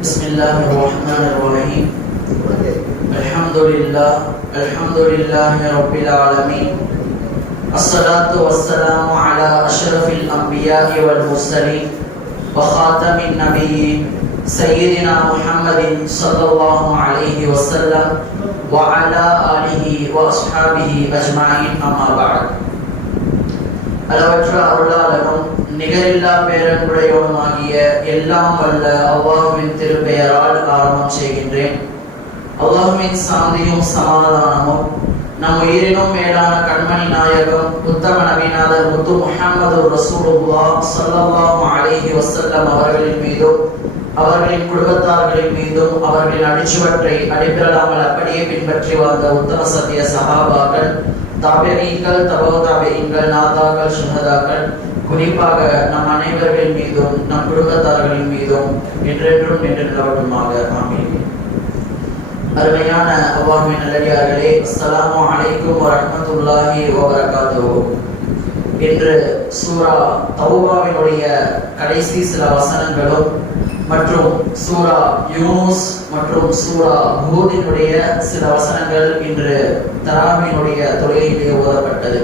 بسم الله الرحمن الرحيم. الحمد لله الحمد لله رب العالمين. الصلاة والسلام على أشرف الأنبياء والمرسلين وخاتم النبيين سيدنا محمد صلى الله عليه وسلم وعلى آله وأصحابه أجمعين. أما بعد. ألا وجه أولا لكم நிகரில்லா பேரன்புடையோனுமாகிய எல்லாம் வல்ல அல்லாஹுவின் திருப்பெயரால் ஆரம்பம் செய்கின்றேன். அல்லாஹுவின் சாந்தியும் சமாதானமும் நம் உயிரினும் மேலான கண்மணி நாயகம் உத்தம நபிநாதர் முத்து முஹம்மது ரசூலுல்லா ஸல்லல்லாஹு அலைஹி வஸல்லம் அவர்களின் மீதும் அவர்களின் குடும்பத்தார்களின் மீதும் அவர்களின் அடிச்சுவற்றை அடிப்பிரலாமல் அப்படியே பின்பற்றி வந்த உத்தம சத்திய சகாபாக்கள் தாபியீங்கள் தபோ தாபியீங்கள் நாதாக்கள் சுகதாக்கள் குறிப்பாக நம் அனைவர்களின் மீதும் நம் குடும்பத்தார்களின் மீதும் என்றென்றும் நின்று நிலவட்டுமாக ஆமீன். அருமையான அல்லாஹ்வின் நல்லடியார்களே அஸ்ஸலாமு அலைக்கும் வரஹ்மத்துல்லாஹி வபரகாத்துஹு. இன்று சூரா தௌபாவினுடைய கடைசி சில வசனங்களும் மற்றும் சூரா யூனூஸ் மற்றும் சூரா ஹூதினுடைய சில வசனங்கள் இன்று தராமியினுடைய தொழுகையிலே ஓதப்பட்டது.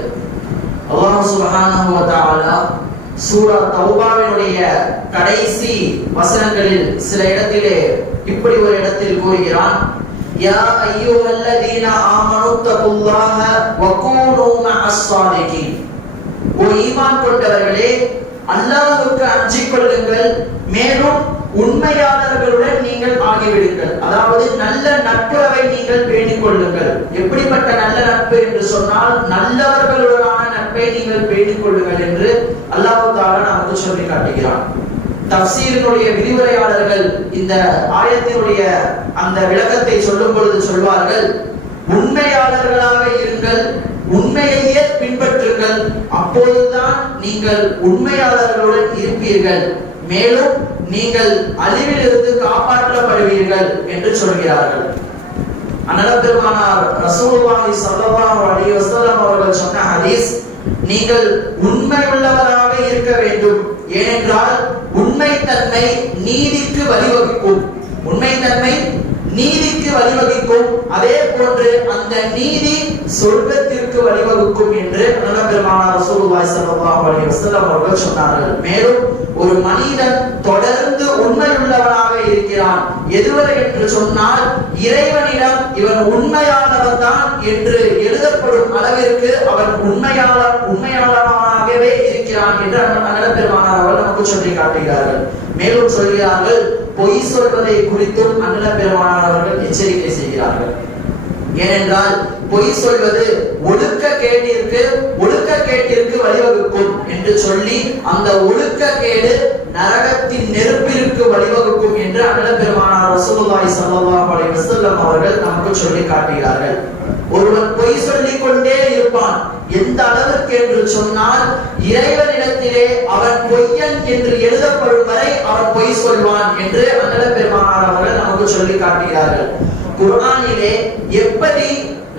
அல்லாஹ் சுபஹானஹு வ தஆலா சூரா தௌபாவினுடைய கடைசி வசனங்களில் சில இடத்திலே இப்படி ஒரு இடத்தில் கூறுகிறான். யா அய்யுஹல்லதீன ஆமனு தகுல்லாஹ வ கூனூ மஅஸ் ஓ ஈமான் கொண்டவர்களே அல்லாஹ்வுக்கு அஞ்சிக் கொள்ளுங்கள் மேலும் உண்மையாளர்களுடன் நீங்கள் ஆகிவிடுங்கள். அதாவது நல்ல நட்புறவை நீங்கள் பேணிக் கொள்ளுங்கள். எப்படிப்பட்ட நல்ல நட்பு என்று சொன்னால் நல்லவர்களுடனான நீங்கள் பேணிக் கொள்ளுங்கள் என்று அல்லாஹு தாலா நமக்கு சொல்லி காட்டுகிறான். தப்சீரினுடைய விரிவுரையாளர்கள் இந்த ஆயத்தினுடைய அந்த விளக்கத்தை சொல்லும் பொழுது சொல்வார்கள் உண்மையாளர்களாக இருங்கள் உண்மையையே பின்பற்றுங்கள் அப்போதுதான் நீங்கள் உண்மையாளர்களுடன் இருப்பீர்கள் மேலும் நீங்கள் அழிவில் இருந்து காப்பாற்றப்படுவீர்கள் என்று சொல்கிறார்கள். அண்ணல் பெருமானார் ரசூலுல்லாஹி ஸல்லல்லாஹு அலைஹி வஸல்லம் அவர்கள் சொன்ன ஹதீஸ் நீங்கள் உண்மை உள்ளவராக இருக்க வேண்டும். ஏனென்றால் உண்மைத்தன்மை நீதிக்கு வழிவகுக்கும். உண்மைத்தன்மை நீதிக்கு வழிவகுக்கும். அதே போன்று அந்த நீதி சொல்வத்திற்கு வழிவகுக்கும் என்று அண்ணல் பெருமானார் ரசூலுல்லாஹி ஸல்லல்லாஹு அலைஹி அவர்கள் சொன்னார்கள். மேலும் ஒரு மனிதன் தொடர்ந்து உண்மை உள்ளவனாக இருக்கிறான். எதுவரை என்று சொன்னால் இறைவனிடம் இவன் உண்மையானவன் தான் என்று அளவிற்கு அவன் உண்மையாளர் உண்மையாளனாகவே இருக்கிறான் என்று அண்ணல பெருமானார் அவர்கள் நமக்கு சொல்லி காட்டுகிறார்கள். மேலும் சொல்கிறார்கள் பொய் சொல்வதை குறித்தும் அண்ணல பெருமானார் அவர்கள் எச்சரிக்கை செய்கிறார்கள். ஏனென்றால் பொய் சொல்வது ஒழுக்க கேட்டிற்கு ஒழுக்க கேட்டிற்கு வழிவகுக்கும் என்று சொல்லி அந்த ஒழுக்க கேடு நரகத்தின் நெருப்பிற்கு வழிவகுக்கும் என்று அண்ணல பெருமானார் ரசூலுல்லாஹி ஸல்லல்லாஹு அலைஹி வஸல்லம் அவர்கள் நமக்கு சொல்லி காட்டுகிறார்கள். ஒருவன் பொய் சொல்லிக் கொண்டே இருப்பான். எந்த அளவுக்கு என்று சொன்னால் இறைவனிடத்திலே அவன் பொய்யன் என்று எழுதப்படும் வரை அவன் பொய் சொல்வான் என்று அண்ணல பெருமானார் அவர்கள் நமக்கு சொல்லி காட்டுகிறார்கள். குர்ஆனிலே எப்படி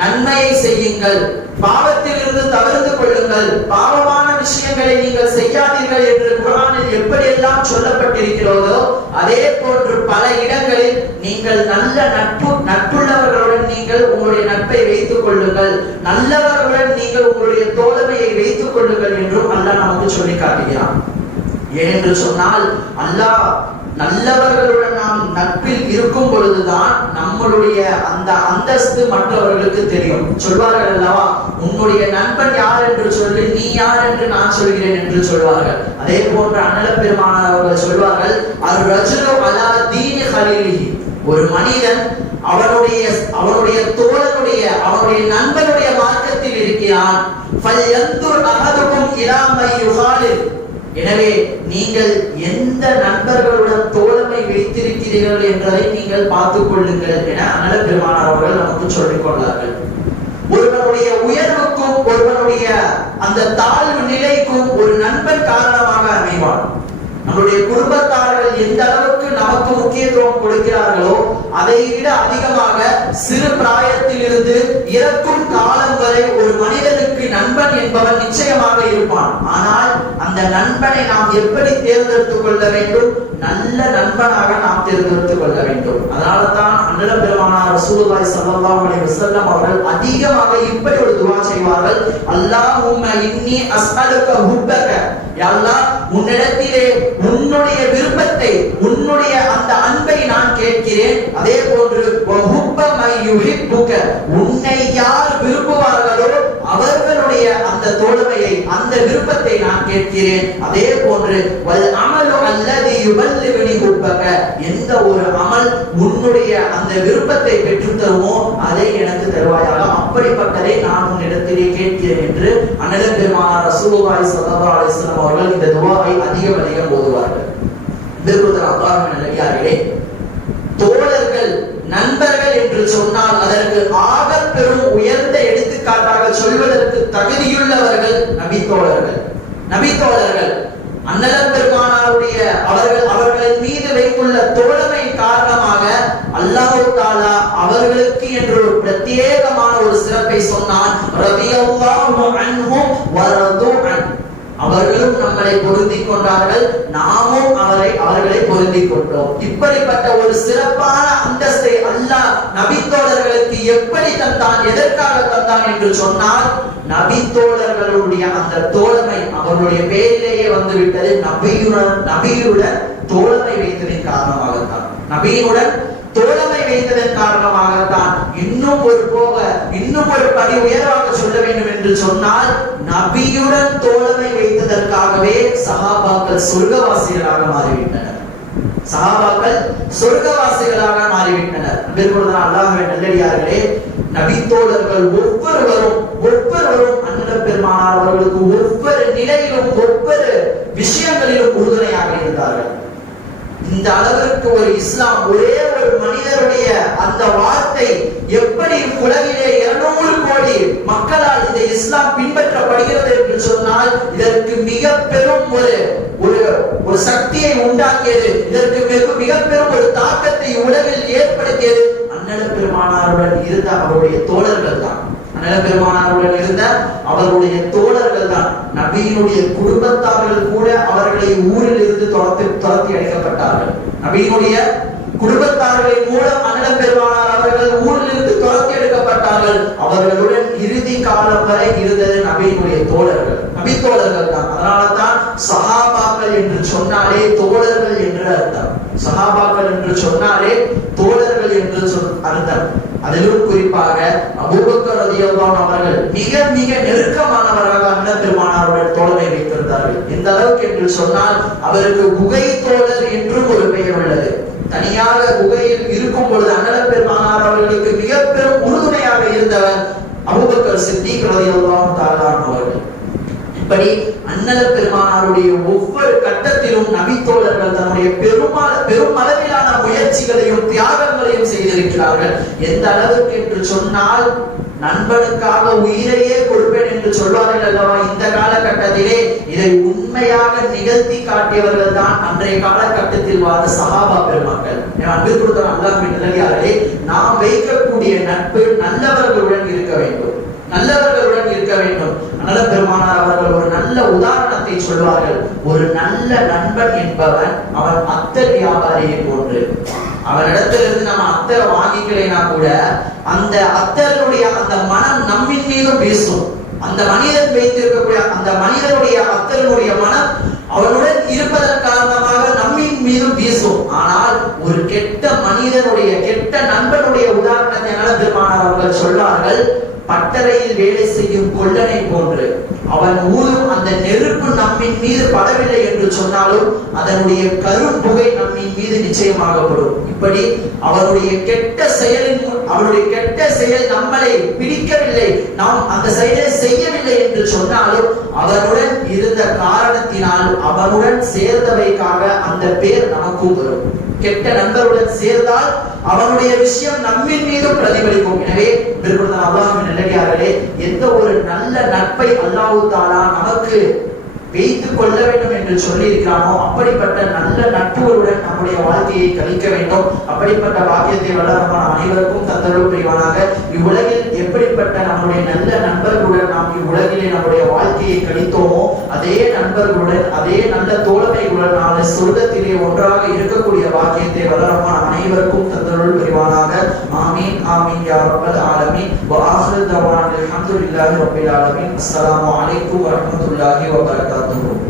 நன்மையை செய்யுங்கள் பாவத்திலிருந்து தவிர்த்து கொள்ளுங்கள் பாவமான விஷயங்களை நீங்கள் செய்யாதீர்கள் என்று குரானில் எப்படியெல்லாம் சொல்லப்பட்டிருக்கிறதோ அதே போன்று பல இடங்களில் நீங்கள் நல்ல நட்பு நட்புள்ளவர்களுடன் நீங்கள் உங்களுடைய நட்பை வைத்துக் கொள்ளுங்கள் நல்லவர்களுடன் நீங்கள் உங்களுடைய தோழமையை வைத்துக் கொள்ளுங்கள் என்றும் அல்லாஹ் நமக்கு சொல்லி காட்டுகிறான். ஏனென்று சொன்னால் அல்லாஹ் நல்லவர்களுடன் நாம் நட்பில் இருக்கும் பொழுதுதான் நம்மளுடைய அந்த அந்தஸ்து மற்றவர்களுக்கு தெரியும். சொல்வார்கள் அல்லவா? உன்னுடைய நண்பன் யார் என்று சொல்லி நீ யார் என்று நான் சொல்கிறேன் என்று சொல்வார்கள். அதே போன்ற அண்ணல பெருமான அவர்கள் சொல்வார்கள் அது ரஜுலு அலா தீனி ஹலீலிஹி ஒரு மனிதன் அவனுடைய அவனுடைய தோழனுடைய அவனுடைய நண்பனுடைய மார்க்கத்தில் இருக்கிறான். எனவே நீங்கள் எந்த நண்பர்களுடன் தோழமை வைத்திருக்கிறீர்கள் என்பதை நீங்கள் பார்த்துக் கொள்ளுங்கள் என அனல பெருமானார் அவர்கள் நமக்கு சொல்லிக் கொண்டார்கள். ஒருவனுடைய உயர்வுக்கும் ஒருவனுடைய அந்த தாழ்வு நிலைக்கும் ஒரு நண்பன் காரணமாக அமைவான். நம்முடைய குடும்பத்தார்கள் எந்த அளவுக்கு நமக்கு முக்கியத்துவம் கொடுக்கிறார்களோ அதை விட அதிகமாக சிறு பிராயத்தில் இருந்து இறக்கும் காலம் வரை ஒரு மனிதனுக்கு நண்பன் என்பவன் நிச்சயமாக இருப்பான். ஆனால் அந்த நண்பனை நாம் எப்படி தேர்ந்தெடுத்துக் கொள்ள வேண்டும்? நல்ல நண்பனாக நாம் தேர்ந்தெடுத்துக் கொள்ள வேண்டும். அதனால தான் அண்ணல பெருமானார் ரசூலுல்லாஹி ஸல்லல்லாஹு அலைஹி வஸல்லம் அவர்கள் அதிகமாக இப்படி ஒரு துஆ செய்வார்கள். அல்லாஹும்ம இன்னி அஸ்அலுக ஹுப்பக. யா அல்லாஹ் உன்னிடத்திலே உன்னுடைய விருப்பத்தை உன்னுடைய அந்த அன்பை நான் கேட்கிறேன். அதே போன்று உன்னை யார் விரும்புவார்களோ அவர்களுடைய அந்த தோழமையை அந்த விருப்பத்தை நான் கேட்கிறேன். அதே போன்று வல் அமலு அல்லதி யுபல்லிவினி எந்த ஒரு அமல் உன்னுடைய அந்த விருப்பத்தை பெற்று தருமோ அதை எனக்கு தருவாயாக. அப்படிப்பட்டதை நான் உன்னிடத்திலே கேட்கிறேன் என்று அண்ணல பெருமானார் ரசூலுல்லாஹி ஸல்லல்லாஹு அலைஹி வஸல்லம் அவர்கள் இந்த துஆவை அதிகம் அதிகம் ஓதுவார்கள். திருக்குறள் அல்லாஹ்வின் நல்லடியார்களே தோழர்கள் நண்பர்கள் என்று சொன்னால் அதற்கு ஆக பெரும் உயர்ந்த எடுத்துக்காட்டாக சொல்வதற்கு தகுதியுள்ளவர்கள் நபித்தோழர்கள். நபித்தோழர்கள் அண்ணலம் பெருமானாருடைய அவர்கள் அவர்களின் மீது வைத்துள்ள தோழமை காரணமாக அல்லாஹு தாலா அவர்களுக்கு என்று ஒரு பிரத்யேகமான ஒரு சிறப்பை சொன்னான். அவர்களும் நம்மளை பொருந்தி கொண்டார்கள். நாமும் அவர்களை பொருந்திக் கொண்டோம். இப்படிப்பட்ட ஒரு சிறப்பான அந்தஸ்தை அல்லாஹ் நபித்தோழர்களுக்கு எப்படி தந்தான் எதற்காக தந்தான் என்று சொன்னால் நபித்தோழர்களுடைய அந்த தோழமை அவர்களுடைய பேரிலேயே வந்துவிட்டது. நபியுடன் நபியுடன் தோழமை வைத்ததின் காரணமாகத்தான். நபியுடன் தோழமை வைத்ததன் காரணமாகத்தான். இன்னும் ஒரு போக இன்னும் ஒரு படி உயர்வாக சொல்ல வேண்டும் என்று சொன்னால் நபியுடன் தோழமை வைத்ததற்காகவே சகாபாக்கள் சொர்க்கவாசிகளாக மாறிவிட்டனர். சகாபாக்கள் சொர்க்கவாசிகளாக மாறிவிட்டனர். பெருமாள் அல்லாஹ்வே நல்லடியார்களே. நபித்தோழர்கள் ஒவ்வொருவரும் ஒவ்வொருவரும் அண்ணன் பெருமானார் அவர்களுக்கு ஒவ்வொரு நிலையிலும் ஒவ்வொரு விஷயங்களிலும் உறுதுணையாக இருந்தார்கள். இந்த அளவிற்கு ஒரு இஸ்லாம் ஒரே ஒரு மனிதருடைய அந்த வார்த்தை எப்படி உலகிலே இருநூறு கோடி மக்களால் இந்த இஸ்லாம் பின்பற்றப்படுகிறது என்று சொன்னால் இதற்கு மிக பெரும் ஒரு ஒரு ஒரு சக்தியை உண்டாக்கியது இதற்கு மிக மிக பெரும் ஒரு தாக்கத்தை உலகில் ஏற்படுத்தியது அண்ணல பெருமானாருடன் இருந்த அவருடைய தோழர்கள் தான் பெருமானாருடன் இருந்த அவர்களுடைய தோழர்கள் தான் நபியினுடைய குடும்பத்தார்கள் கூட அவர்களை ஊரில் இருந்து துரத்தி துரத்தி அழைக்கப்பட்டார்கள். நபியினுடைய குடும்பத்தார்களின் மூலம் அண்ணல பெருமானார் அவர்கள் ஊரில் இருந்து துரத்தி எடுக்கப்பட்டார்கள் அவர்களுடன் இறுதி காலம் வரை இருந்தது நபியினுடைய தோழர்கள். நபி தோழர்கள் தான் அதனால தான் என்று சொன்னாலே தோழர்கள் என்று அர்த்தம். சகாபாக்கள் என்று சொன்னாலே தோழர்கள் என்று சொல் அர்த்தம். அதிலும் குறிப்பாக அபூபக்கர் ரலியல்லாஹு அவர்கள் மிக மிக நெருக்கமானவராக அண்ணன் பெருமானாருடன் தோழமை வைத்திருந்தார்கள். எந்த அளவுக்கு என்று சொன்னால் அவருக்கு குகை தோழர் என்றும் ஒரு பெயர் உள்ளது. தனியாக குகையில் இருக்கும் பொழுது அண்ணன் பெருமானார் அவர்களுக்கு மிக பெரும் உறுதுணையாக இருந்தவர் அபூபக்கர் சித்திக் ரலியல்லாஹு தஆலா அவர்கள். இப்படி அண்ணல பெருமானாருடைய ஒவ்வொரு கட்டத்திலும் நபித்தோழர்கள் தன்னுடைய பெருமாள் பெரும் அளவிலான முயற்சிகளையும் தியாக செய்திருக்கிறார்கள் எந்த அளவுக்கு என்று சொன்னால் நண்பனுக்காக உயிரையே கொடுப்பேன் என்று சொல்வார்கள் அல்லவா? இந்த காலகட்டத்திலே இதை உண்மையாக நிகழ்த்தி காட்டியவர்கள் தான் அன்றைய காலகட்டத்தில் வாழ்ந்த சகாபா பெருமக்கள். அன்பிற்குரிய அல்லாஹ்வின் நிலையாளே நாம் வைக்கக்கூடிய நட்பு நல்லவர்களுடன் இருக்க வேண்டும். நல்லவர்கள் இருக்க வேண்டும். அதனால பெருமானார் அவர்கள் ஒரு நல்ல உதாரணத்தை சொல்வார்கள். ஒரு நல்ல நண்பன் என்பவன் அவன் அத்தர் வியாபாரியை போன்று. அவனிடத்திலிருந்து நம்ம அத்தரை வாங்கிக்கலைனா கூட அந்த அத்தருடைய அந்த மனம் நம்மின் மீதும் பேசும் அந்த மனிதன் வைத்திருக்கக்கூடிய அந்த மனிதனுடைய அத்தருடைய மனம் அவனுடன் இருப்பதன் காரணமாக நம்மின் மீதும் வீசும். ஆனால் ஒரு கெட்ட மனிதனுடைய கெட்ட நண்பனுடைய உதாரணத்தை நலபெருமானார் திருமானவர்கள் சொல்வார்கள். பட்டறையில் வேலை செய்யும் கொள்ளனை போன்று. அவன் ஊதும் அந்த நெருப்பு நம்மின் மீது படவில்லை என்று சொன்னாலும் அதனுடைய கரும்புகை நம்மின் மீது நிச்சயமாகப்படும். இப்படி அவருடைய கெட்ட செயலின் அவருடைய கெட்ட செயல் நம்மளை பிடிக்கவில்லை. நாம் அந்த செயலை செய்யவில்லை என்று சொன்னாலும் அவனுடன் இருந்த காரணத்தினால் அவனுடன் சேர்ந்தவைக்காக அந்த பேர் நமக்கும் வரும். கெட்ட நண்பருடன் சேர்ந்தால் அவனுடைய விஷயம் நம்மின் மீதும் பிரதிபலிக்கும். எனவே பெருமாள் அல்லாஹ்வின் எந்த ஒரு நல்ல நட்பை அல்லாஹு தாலா நமக்கு வைத்துக் கொள்ள வேண்டும் என்று சொல்லி இருக்கிறானோ அப்படிப்பட்ட நல்ல நட்புகளுடன் நம்முடைய வாழ்க்கையை கழிக்க வேண்டும். அப்படிப்பட்ட பாக்கியத்தை வளரமான அனைவருக்கும் தந்தரும் புரிவானாக. இவ்வுலகில் எப்படிப்பட்ட நம்முடைய நல்ல நண்பர்களுடன் நாம் இவ்வுலகிலே நம்முடைய வாழ்க்கையை கழித்தோமோ அதே நண்பர்களுடன் அதே நல்ல தோழமைகளுடன் நாளை சொர்க்கத்திலே ஒன்றாக இருக்கக்கூடிய வாக்கியத்தை வளரமான அனைவருக்கும் தந்தருள் புரிவானாக. ஆமீன் ஆமீன் யா ரப்பல் ஆலமீன். வ ஆஹிரு தவானா அல்ஹம்துலில்லாஹி ரப்பில் ஆலமீன். அஸ்ஸலாமு அலைக்கும் வரஹ்மத்துல்லாஹி வ பரகாத்துஹு